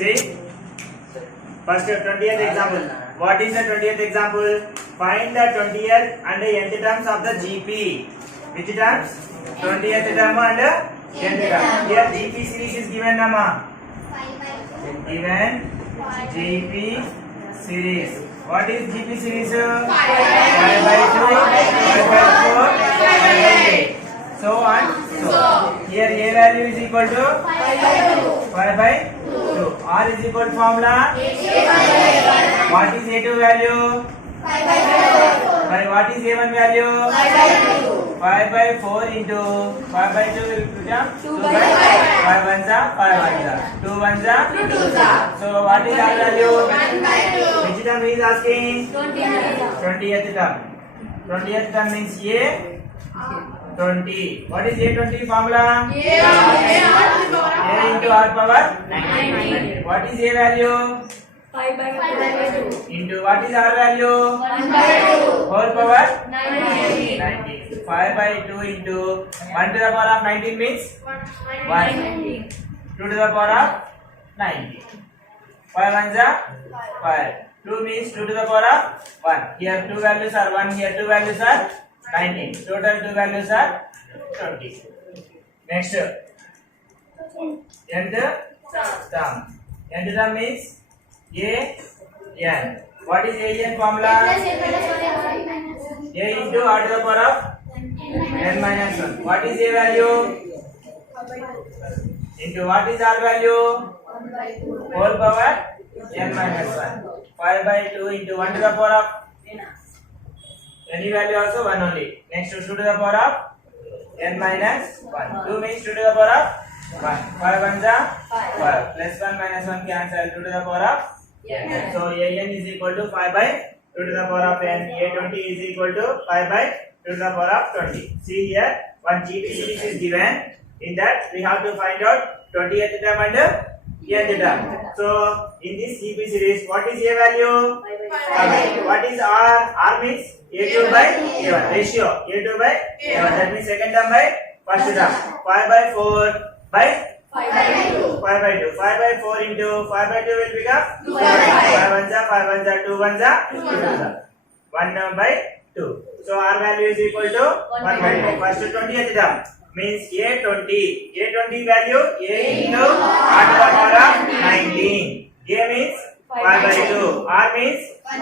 See, first 20th example. What is the 20th example? Find the 20th and the nth terms of the GP. Which terms? 20th term and nth term. Here GP series is given, Nama. Given GP series. What is GP series? 5 by 2, 5 by 4, 5 by 8. So on. So here A value is equal to 5 by 2. R is equal to formula. What is A2 value? 5 by 4. By what is A1 value? 5 by 2. 5 by 4 into 5 by 2 will become 2 by 5 ones are 5 ones are 2 ones are 2 twos are. So what is our value? 1 by 2. Which term he is asking? 20th term. 20th term means A 20. What is A20 formula? A into R power 9. What is A value? 5 by 2. Into what is R value? 1 by 2. Whole power 19. 19. 5 by 2 into 1 to the power of 19 means 1. 2 to the power of 90. 5 ones are 5. 2 means 2 to the power of 1. Here 2 values are 1. Here 2 values are 19. Total 2 values are 20. Next, nth term. Nth term means A n. What is A n formula? A into R to the power of n minus 1. What is A value? Into what is R value? Whole power n minus 1. 5 by 2 into 1 to the power of any value also 1 only. Next 2 to the power of n minus 1. 2 means 2 to the power of 1. 5 ones are 5. Plus 1 minus 1 cancel. 2 to the power of n. So an is equal to 5 by 2 to the power of n. A20 is equal to 5 by 2 to the power of 20. See here, one GP series is given. In that we have to find out 20th term and nth term. So in this GP series, what is A value? 5. What is R? R means A2 by A1 ratio. A2 by A1. That means second term by first term. 5 by 4 by 5 by 2. 5 by 2. 5 by 4 into 5 by 2 will become 2 by 5 ones are 5 ones are 2 ones are 2 ones are 1 by 2. So R value is equal to 1 by 2. First 20th term means A20. A20 value A into R to the power of 19. A means 5 by 2. R means 1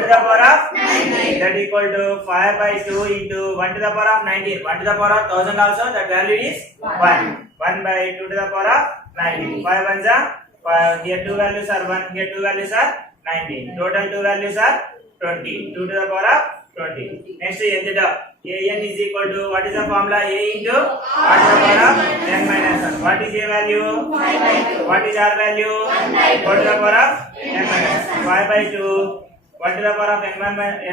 to the power of 19. That equal to 5 by 2 into 1 to the power of 19. 1 to the power of 1000 also. That value is 1. 1 by 2 to the power of 19. 5 ones are 5. Here 2 values are 1. Here 2 values are 19. Total 2 values are 20. 2 to the power of 20. Next nth term. An is equal to what is the formula? A into R to the power of n minus 1. What is A value? 5 by 2. What is R value? 1 to the power of n minus 1. 5 by 2. 1 to the power of n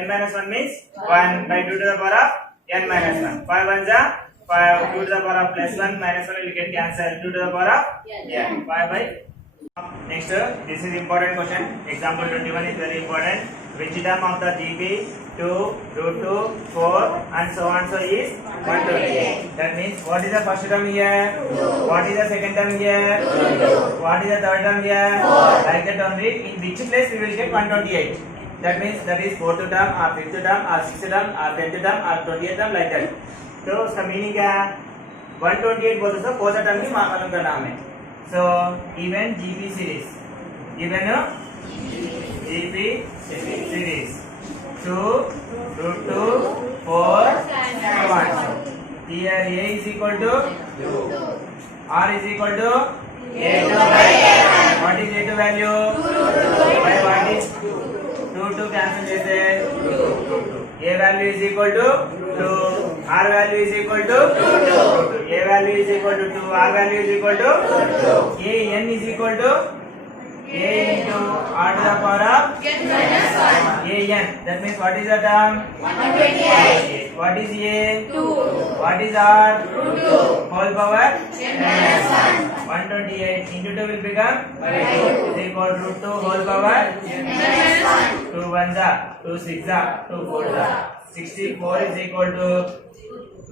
minus 1 means 1 by 2 to the power of n minus 1. 5 ones are 5. 2 to the power of plus 1 minus 1 will get cancelled. 2 to the power of n. 5 by. Next, this is important question. Example 21 is very important. Which term of the GP 2, root 2, 4 and so on so is 128. That means what is the first term here? 2. What is the second term here? 2. What is the third term here? 4. Like that only. In which place we will get 128? That means that is 4th term or 5th term or 6th term or 10th term or 20th term like that. तो उसका meaning क्या है? 128 बोलते तो 4th term की मालूम करना हमें. So given GP series, given GP series 2, root 2, 4, so on. Here A is equal to 2, R is equal to A2 by A1. What is A2 value? 2 by what is 2 cancel जैसे 2. A value is equal to 2, R value is equal to 2. A value is equal to 2, R value is equal to 2. A n is equal to A into R to the power of n minus 1. A n. That means what is the term? 128. What is A? 2. What is R? Root 2. Whole power n minus 1. 128 into 2 will become 2 is equal to root 2 whole power n minus 1. 2 ones are 2 6 are 2 4 are 64 is equal to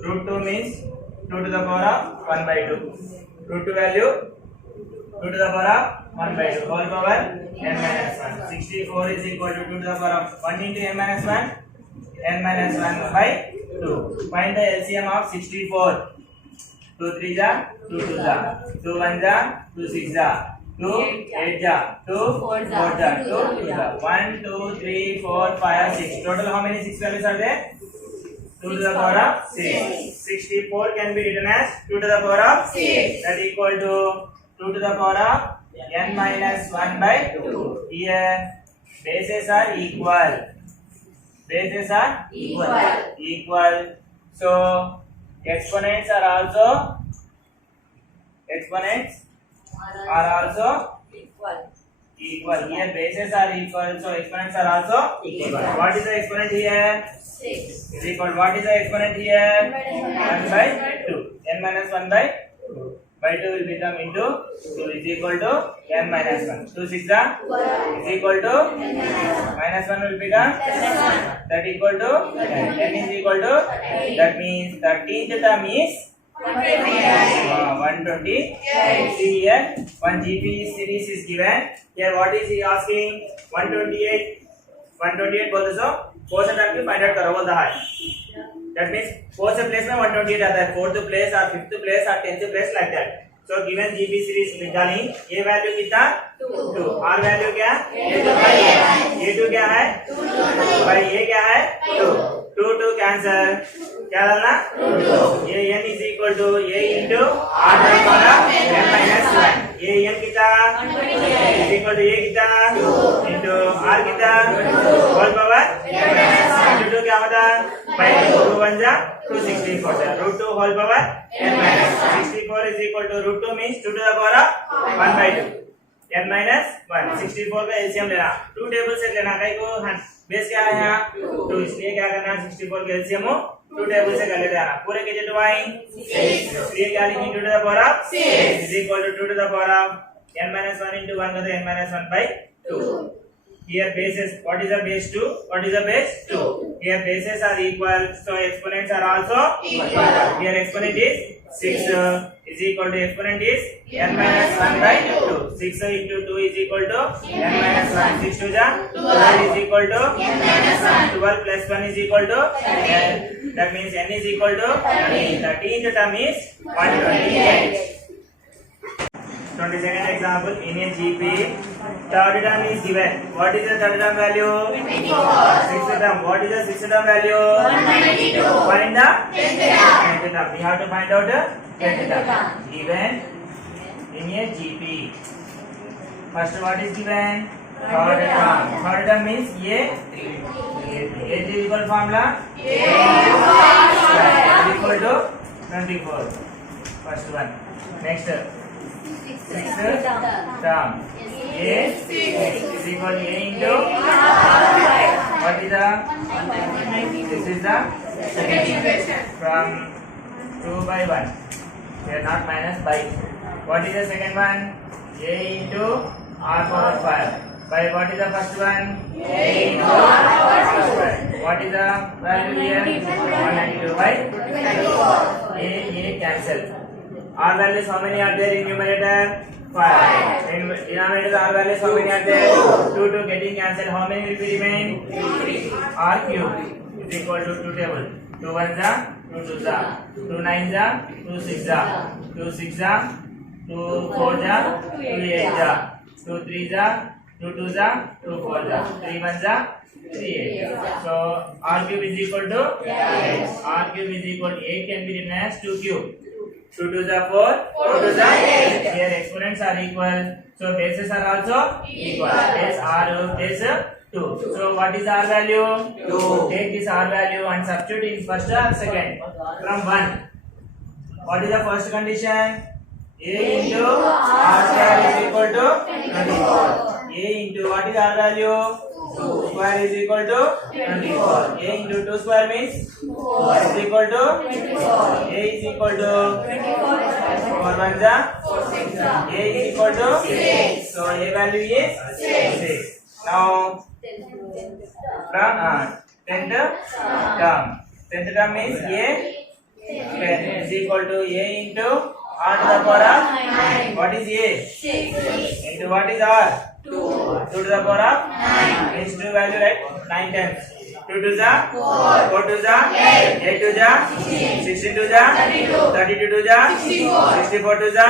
root 2 means 2 to the power of 1 by 2. Root 2 value 2 to the power of 1 by 2 whole power n minus 1. 64 is equal to 2 to the power of 1 into n minus 1 by 2. Find the LCM of 64. 2 3 ja 2 2 ja 2 1 ja 2 6 ja 2 8 ja 2 4 ja 2 2 ja 1 2 3 4 5 6. Total how many 6 values are there? 2 to the power of 6. 64 can be written as 2 to the power of 6. That equal to 2 to the power of n minus 1 by 2. Here bases are equal. Bases are equal. So exponents are also equal. Here bases are equal. So exponents are also equal. What is the exponent here? 6. Is equal. What is the exponent here? 1 by 2. n minus 1 by 2. By 2 will become into 2 is equal to n minus 1. 2 6 is equal to minus 1 will become that equal to n is equal to that means 13th term is 120. See here 1 GP series is given. Here what is he asking? 128 बोलते सो fourth term की find out करो बोलता है. That means fourth place में 128 आता है, fourth place or fifth place or 10th place like that. So given GP series निकाली, ये वैल्यू कितना 2. R वैल्यू क्या है? A2 क्या है? भाई ये क्या है? 2 2 कैंसल. क्या डालना? ये n is equal to a into r to the power of n minus 1. ये n कितना? is equal to a कितना? into r कितना? whole power into 2 क्या होता? by 2 1 जा 264 जा root 2 whole power n minus 64 is equal to root 2 means 2 to the power of 1 by 2. n minus 1. 64 का LCM लेना. 2 टेबल से लेना. कहीं को बेस क्या है यहाँ 2. इसलिए क्या करना 64 का एलसीएम हो 2 टेबल से कर लेते हैं. पूरे के जो आए 6. इसलिए क्या लिखेंगे 2 to the power of 6 is equal to 2 to the power of n minus 1 into 1 to the n minus 1 by 2. Here bases, what is the base 2? What is the base 2? Here bases are equal, so exponents are also equal. Here exponent is 6 is equal to exponent is n minus 1 by 2. 6 into 2 is equal to n minus 1. 6 to the 12 is equal to n minus 1. 12 plus 1 is equal to n. That means n is equal to 13. 13th term is 128. 22nd example, in a GP, third term is given. What is the third term value? 24. Sixth term. What is the sixth term value? 192. Find the 10th term. 10th term. We have to find out the 10th term. Given in a GP. First, what is given? Third term. Third term means A. A is equal formula. A is equal to 24. First one. Next. Sixth term. A is equal to A into what is the? This is the second equation from 2 by 1. We are not minus by. What is the second one? A into r power 5. By what is the first one? A into r power 5. What is the value here? 192 by 24. A cancel. R values how many are there in numerator? 5. In denominator R values how many are there? 2 getting cancelled. How many will be remain? 3. R cube is equal to 2 table. 2 1 ja, 2 2 ja, 2 9 ja, 2 6 ja, 2 6 ja, 2 4 ja, 2 8 ja, 2 3 ja, 2 2 ja, 2 4 ja, 3 1 ja, 3 8 ja. So R cube is equal to 8. R cube is equal to 8 can be written as 2 cube. 2 to the 4, 4 to the 8. Here exponents are equal, so bases are also equal. Base R, base 2. So what is R value? 2. Take this R value and substitute in first or second. From 1. What is the first condition? A into R square is equal to 24. A into what is R value? 2 square is equal to 24. A into 2 square means 4 is equal to 24. A is equal to 24. 4 1 ja 4 6 ja. A is equal to 6. So A value is 6. Now from 10th term. 10th term means A 10 is equal to A into r to the power of 9. what is a 6. into what is r 2. 2 to the power of 9. means 2 value, right? 9 times 2 to the 4. 4 to the 8. 8 to the 16 to the 32. 32 to the 64. 64 to the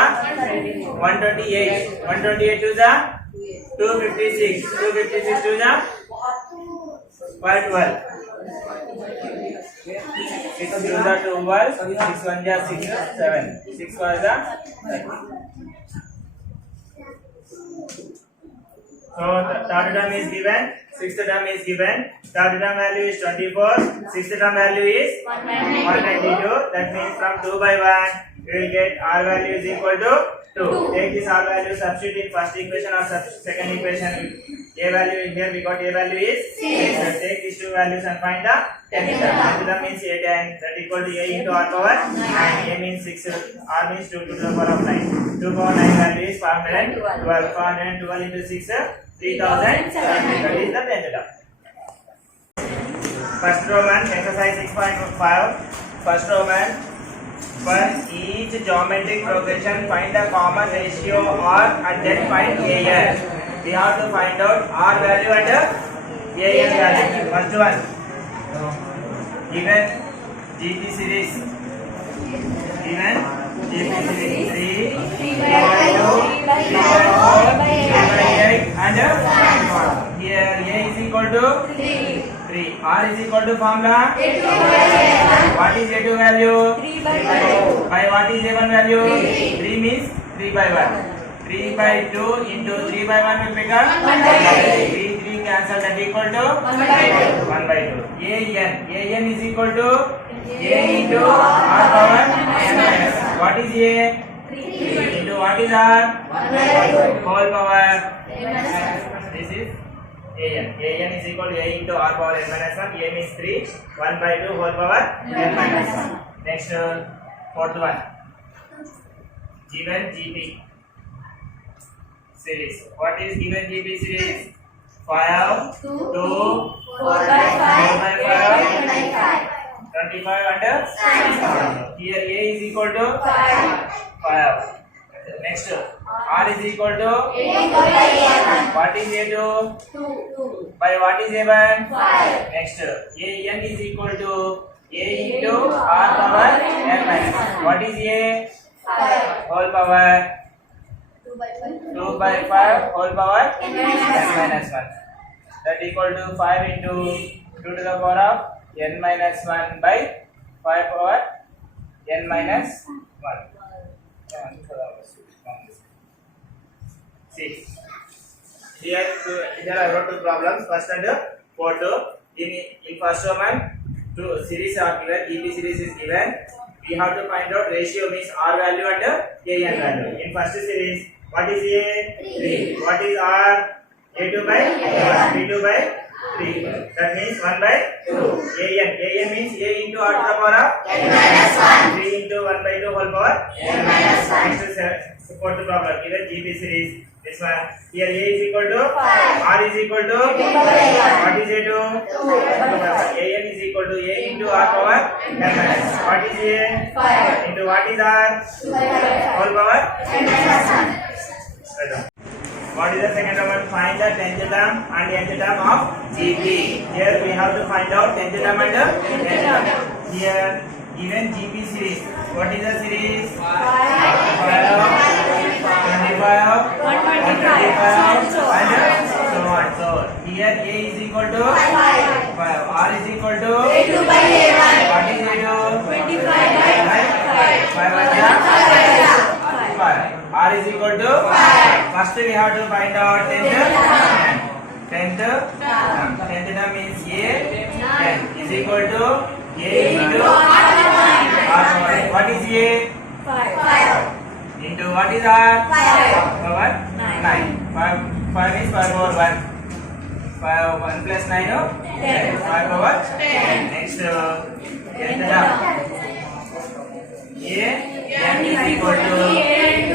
128 128 to the 256 256 to the 512 6 to the 12 6 1 ja 6 7 6 was the so the third term is given, sixth term is given, third term value is 24, sixth term value is 192. That means from 2 by 1 we will get r value is equal to 2. Take this r value, substitute in first equation or second equation. A value in here we got a value is 6. So take these two values and find the tenth term. Tenth term means a 10, that equal to a into r power 9. A means 6, r means 2 to the power of 9. 2 power 9 value is 412. 412 into 6, 3070. That is the tenth term. First Roman exercise 6.5. First Roman, for each geometric progression find the common ratio r and then find an. We have to find out r value and an value. First one, given GP series, given GP series 3, 3 by 2, 3 by 4, 3 by 8 and here a is equal to 3. R is equal to formula. What is A2 value? 3 by 2. By what is A1 value? 3. 3 means 3 by 1. 3 by 2 into 3 by 1 will become 1 by 3. 3 cancel, that equal to 1 by 2. 1 by 2. An is equal to A into R power n minus 1. What is A? 3 into what is R? 1 by 2. Whole power. This This is an is equal to a into r power n minus 1. A means 3. 1 by 2 whole power n minus 1. Next, fourth one. Given GP series. What is given GP series? 5, 2, 2, 4 4 by 5, by 8 by 25 under 5. here a is equal to 5. 5. Next, r is equal to 8 by 11. what is a2 2. by what is a1? 5. Next, an is equal to a into r power n minus 1. What is a? 5. Whole power 2 by 5. 2 by 5 whole power N n minus 1. minus 1. That equal to 5 into 2 to the power of n minus 1 by 5 power n minus 1. See, here I wrote two problems. First and fourth. In first one, two series are given. EP series is given. We have to find out ratio means r value and an value. In first series, what is a? 3. What is r? A2 by 1. B2 by 3. That means 1 by 2. An means a into r to the power of N minus 1. 3 into 1 by 2 whole power. N minus 1. Next, support the problem. Given GP series, this one. Here a is equal to 5. r is equal to 2 by 1. what is a2? 2 by 5. An is equal to a into r power n minus. What is a? 5. Into what is r? 2 by 5. Whole power. N minus 1. What is the second one? Find the tenth term and nth term of GP. Here we have to find out tenth term and nth term. Here given GP series. What is the series? 5, 25, 125, and so on. So here a is equal to 5, r is equal to A2 by A1. what is a2? 25 by 5. 5. R is equal to 5. First we have to find out tenth term. Tenth term means a 10 is equal to a into r power. What is a? 5. Into what is r? 5. Power 9. 5 is 5 over 1. 5 1 plus 9 no? 10. 5 over 10. Next tenth term. A n is equal to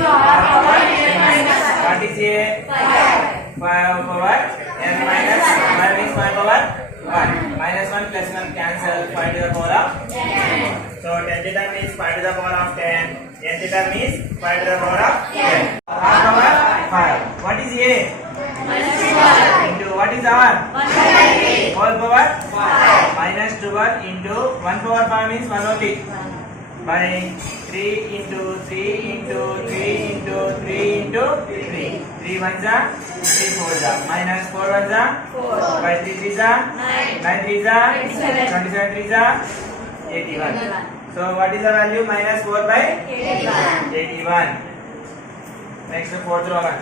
R power N minus 1. what is a? 5. 5 power n minus 5 is 5 power 1. Minus 1 plus 1 cancel 5 to the power of 10. so 10 to the is 5 to the power of 10. nth term is 5 to the power of n. R power 5. What is a? Into what is r? Whole power 5 minus 12 into 1 power 5 means 1 only. By 3 into 3 into 3 into 3 into 3. 3 ones are 3 fours are minus 4 ones are 4. By 3 threes are 9 threes are 27 threes are 81. So what is the value? Minus 4 by 81. Next fourth Roman.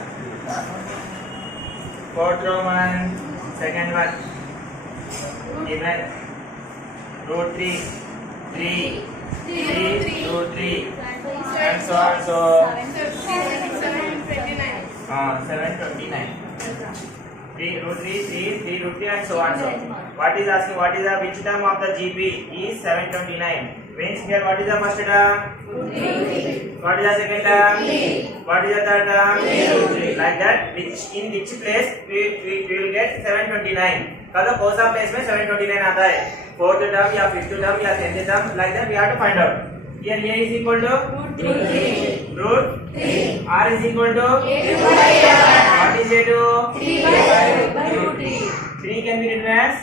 Fourth Roman. Second one. Given root 3 3 root 3 and so on. So 729. 3 root 3 root 3 and so on. So what is asking? What is the which term of the GP is 729? Means here what is the first term? What is the second term? What is the third term? Like that. In which place we will get 729? मतलब कौन सा place में 729 आता है? Fourth term या fifth term या tenth term, like that we have to find out. Here a is equal to root 3. R is equal to what is a to 3 can be written as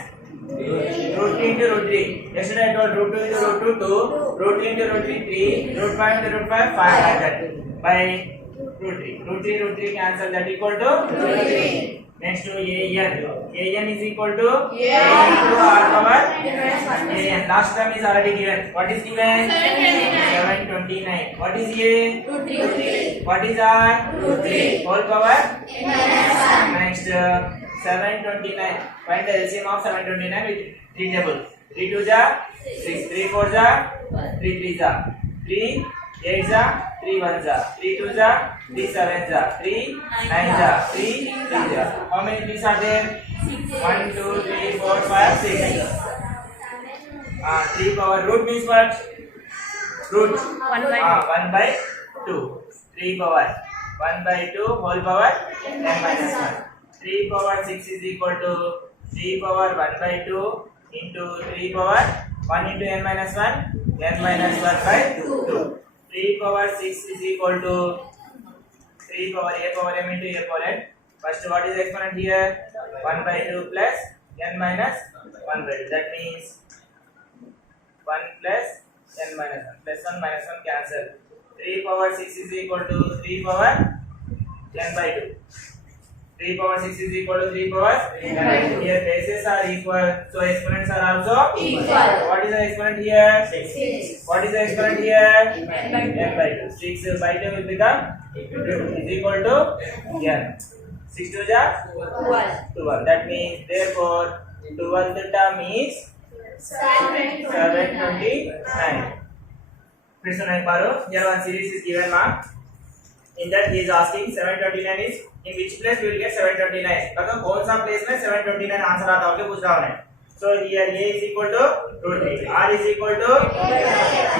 root 3 into root 3. Yesterday I told root 2 into root 2 2, root 3 into root 3 3, root 5 into root 5 5 like that. By root 3 cancel, that equal to root 3. Next to an is equal to a into r power an. Last term is already given. What is given? 729. What is a? Root 3. What is r? Root 3. Whole power? N-1. Next 729. Find the LCM of 729 with 3 tables. 3 2s are 6, 3 4s are 3 3s are 3 8s are 3 1s are 3 2s are 3 7s are 3 9s are 3 3s are. How many 3s are there? 1 2 3 4 5 6. 3 power root means what? Root 1 by 2. 3 power 1 by 2 whole power n minus 1. 3 power 6 is equal to 3 power 1 by 2 into 3 power 1 into n minus 1 by 2. 3 power 6 is equal to 3 power a power m into a power n. First what is the exponent here? 1 by 2 plus n minus 1 by 2. That means 1 plus n minus 1 plus 1 minus 1 cancel. 3 power 6 is equal to 3 power n by 2. 3 power 6 is equal to 3 power n by 2. Here bases are equal, so exponents are also equal. What is the exponent here? 6. What is the exponent here? n by 2. 6 by 2 will become is equal to n. 6 to the 12. That means therefore 12th term is 729. फिर सुना एक बार. Here one series is given mark. In that he is asking 729 is in which place we will get 729. मतलब कौन सा place में 729 answer आता होगा पूछ रहा हूँ. So here a is equal to root 3, r is equal to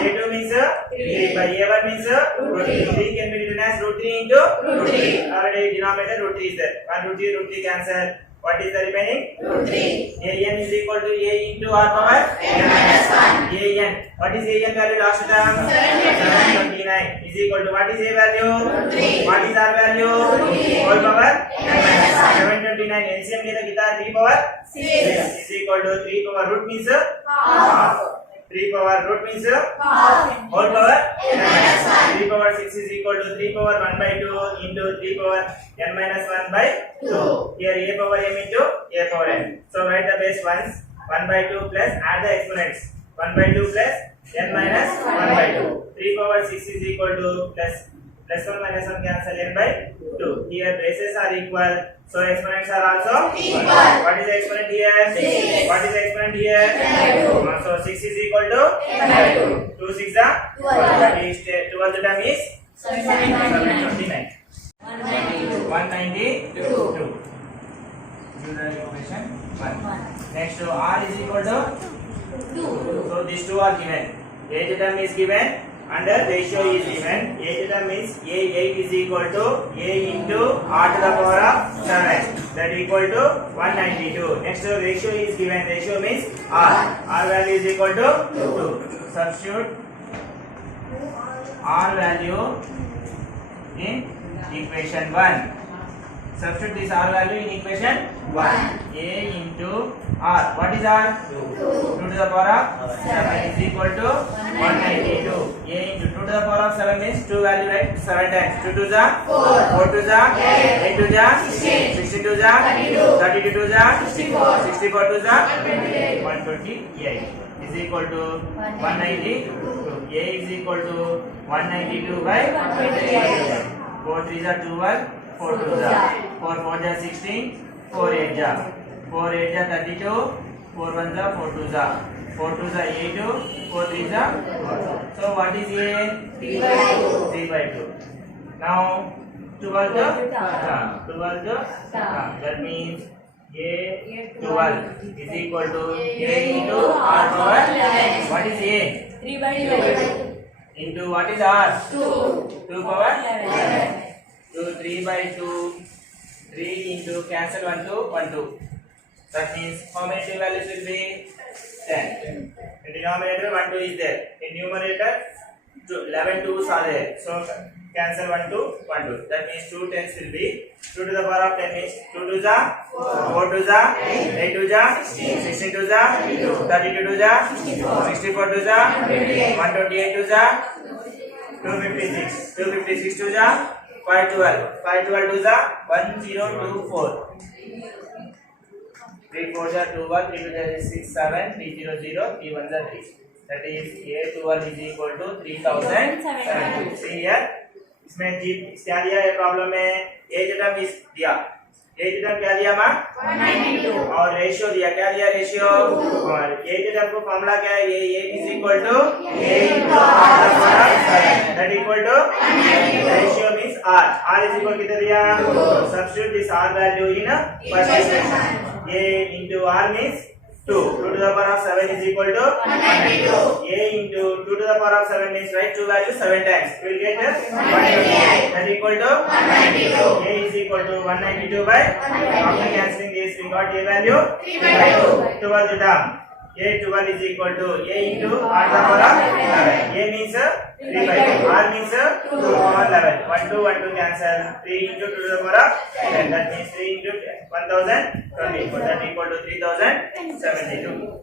a2 means 3 by a1 means root 3. 3 can be written as root 3 into root 3. Already denominator root 3 is there. And root 3 cancel. What is the remaining? Root 3. an is equal to a into r power n minus 1. an. What is an value last term? 729 is equal to what is a value? Root 3. What is r value? Root 3. Whole power n minus 1. 729. LCM kita 3 power 6 is equal to 3 power root means half. 3 power root means Half. whole power n minus 1. 3 power 6 is equal to 3 power 1 by 2 into 3 power n minus 1 by 2. Here a power m into a power n. So write the base ones. 1 by 2 plus add the exponents. 1 by 2 plus n minus 1 by 2. 3 power 6 is equal to plus 1 minus 1 cancel n by 2. Here bases are equal, so exponents are also equal. What is the exponent here? 6. What is the exponent here? n by 2. So 6 is equal to n by 2. 2 6 are 12. That is 12th term is 729. 729. 192. Do the equation 1. Next to r is equal to 2. So these two are given. Age term is given and the ratio is given. Age term means a8 is equal to a into r to the power of 7. That equal to 192. Next ratio is given. Ratio means r. R value is equal to 2. Substitute R value in equation 1. Substitute this R value in equation 1. A into R. What is R? 2. 2 to the power of 7 is equal to 192. A into 2 to the power of 7 means 2 value, right? 7 times. 2 to the 4 to the 8 to the 16 to the 32 to the 64 to the 128 is equal to 192. A is equal to 192 by 4 3 is 12. 4 2 is 4 4 is 16, 4 8 is 4 8 is 32, 4 1 is 4 2 is 4 2 is 8, 4 3 is 4. So what is A? 3 by 2. Now 12 that means A 12 is equal to A into R power. What is A? 3 by 2. Into what is R? 2 power 11. 2 3 by 2, 3 into cancel 1 2 1 2. That means how many two values will be? 10. In denominator 1 2 is there. In numerator 11 2's are there. So cancel 1 2 1 2. That means 2 tens will be 2 to the power of 10 is 2 to the 4 to the 8 to the 16 to the 32 to the 64 to the 128 to the 256 256 to the 512 to the 1024. 3 4 is 2 1, 3 2 is 6 7, 3 0 0, 3 1 is 3. That is A12 is equal to 3070. See here, इसमें जी क्या दिया है problem में as term इस दिया, as term क्या दिया माँ 192 और रेशियो दिया, क्या दिया रेशियो, और एज टर्म को फॉर्मूला क्या है, ये is equal to a into r that equal to 192 ratio means r is equal कितना दिया, substitute this r value in first equation. A into r means 2 to the power of 7 is equal to 192. A into 2 to the power of 7 means right 2 values 7 times. We will get 128. That equal to 192. A is equal to 192 by 128. after cancelling this we got A value 3 by 2. 12 the term. A12 is equal to A into R to the power of 11. A means 3 by 2. R means 2 power 11. 1 2 1 2 cancel. 3 into 2 to the power of 10. That means 3 into 1000 24. That equal to 3072.